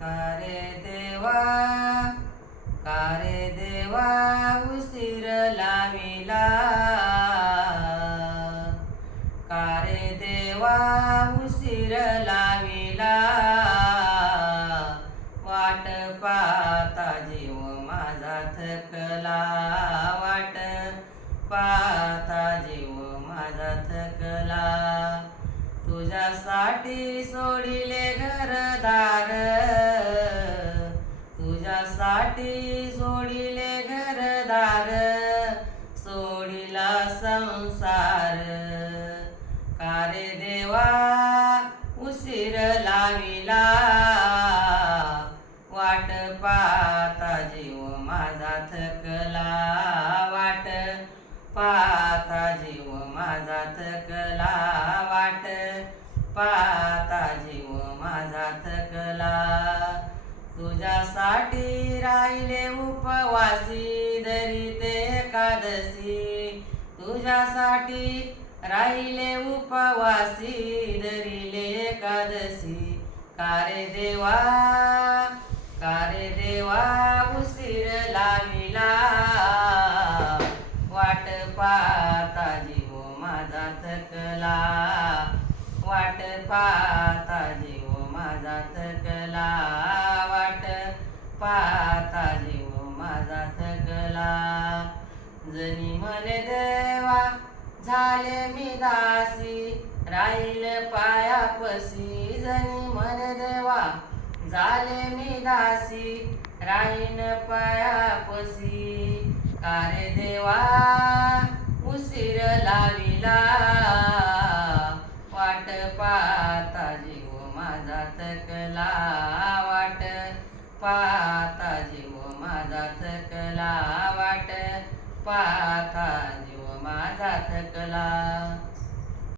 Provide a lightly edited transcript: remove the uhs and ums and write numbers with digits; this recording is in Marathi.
कारे देवा, कारे देवा उशीर लाविला, कारे देवा उशीर लाविला, वाट पाहता जीव माझा थकला, वाट पाहता जीव माझा थकला, तुझ्यासाठी सोडिले घरदार, तुझ्यासाठी सोडिले घरदार, सोडिला संसार, कारे देवा उशीर लाविला, वाट पाहता जीव माझा थकला, वाट पाहता जीव माझा थकला, वाट पाहता जीव माझा थकला, तुझ्यासाठी राहिले उपवासी धरिते एकादशी, तुझ्यासाठी राहिले उपवासी धरिले एकादशी, कारे देवा, कारे देवा उशीर लाविला, वाट पाहता जीव माझा थकला, वाट पाहता जीव माझा थकला, वाट पाहता जीव माझा थकला, जनी म्हणे देवा झाले मी दासी, राहील पायापसी, जनी म्हणे देवा झाले मी दासी, राहीन पायापसी, कारे देवा उशीर लाविला, वाट पाहता जीव माझा थकला, वाट पाहता जीव माझा थकला, वाट पाहता जीव माझा थकला.